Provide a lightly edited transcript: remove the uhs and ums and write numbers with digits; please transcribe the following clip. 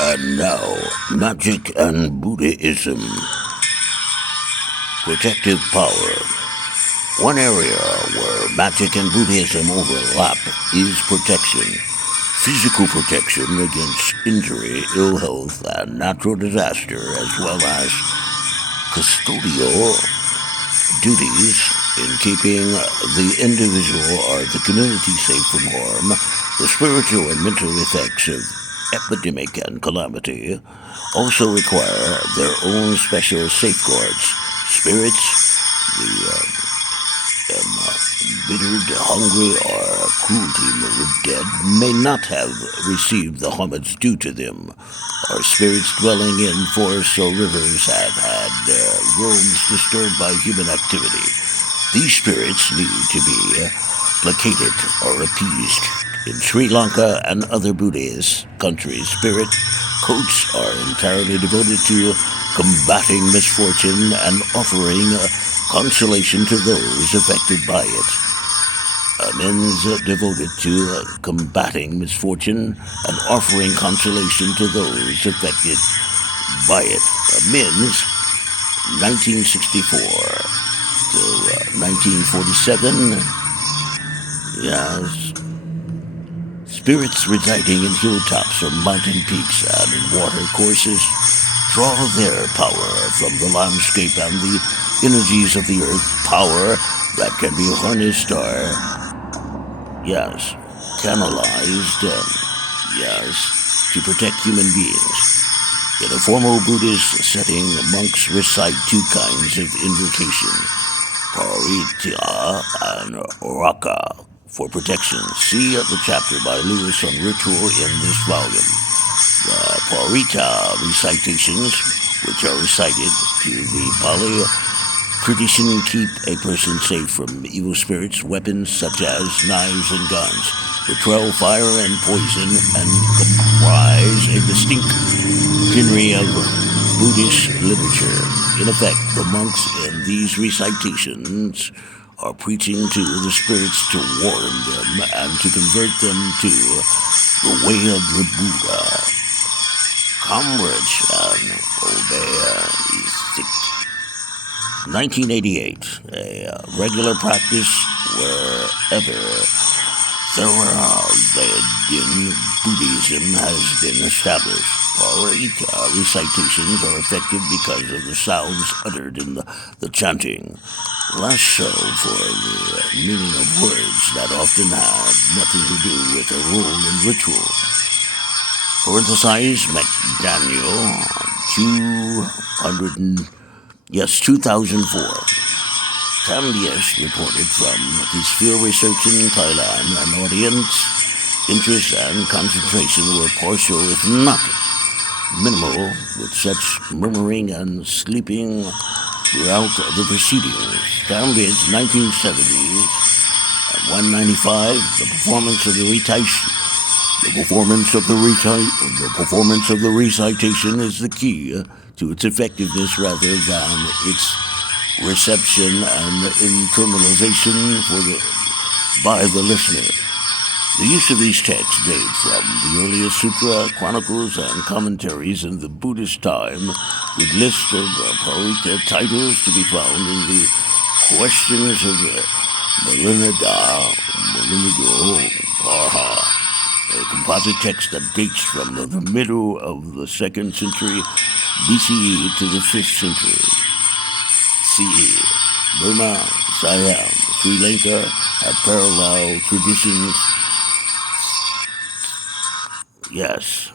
And now, magic and Buddhism. Protective power. One area where magic and Buddhism overlap is protection. Physical protection against injury, ill health, and natural disaster, as well as custodial duties in keeping the individual or the community safe from harm. The spiritual and mental effects of epidemic and calamity also require their own special safeguards. Spirits, the embittered, hungry, or cruelty-moved dead may not have received the homage due to them, or spirits dwelling in forests or rivers have had their roams disturbed by human activity. These spirits need to be placated or appeased. In Sri Lanka and other Buddhist countries, spirit cults are entirely devoted to combating misfortune and offering consolation to those affected by it. Amens devoted to combating misfortune and offering consolation to those affected by it. Amens, 1964 to 1947. Yes. Spirits residing in hilltops or mountain peaks and in water courses draw their power from the landscape and the energies of the earth, power that can be harnessed or, canalized, to protect human beings. In a formal Buddhist setting, monks recite two kinds of invocation, parita and raka, for protection. See the chapter by Lewis on ritual in this volume. The parita recitations, which are recited to the Pali tradition, keep a person safe from evil spirits, weapons such as knives and guns, repel fire and poison, and comprise a distinct genre of Buddhist literature. In effect, the monks in these recitations are preaching to the spirits to warn them and to convert them to the way of the Buddha. Comrades and obey 1988, a regular practice wherever Theravada Buddhism has been established. Parita recitations are effective because of the sounds uttered in the chanting, less so for the meaning of words that often had nothing to do with a role in ritual. Parenthesize McDaniel, 2004. Tamdias reported from his field research in Thailand, an audience interest and concentration were partial, if not minimal, with such murmuring and sleeping throughout the proceedings. Tamdias, 1970s, at 195, the performance of the recitation is the key to its effectiveness rather than its reception and internalization by the listener. The use of these texts date from the earliest sutra, chronicles, and commentaries in the Buddhist time, with lists of parita titles to be found in the Questions of Malinado Parha, a composite text that dates from the middle of the 2nd century BCE to the 5th century CE. Burma, Siam, Sri Lanka have parallel traditions. Yes.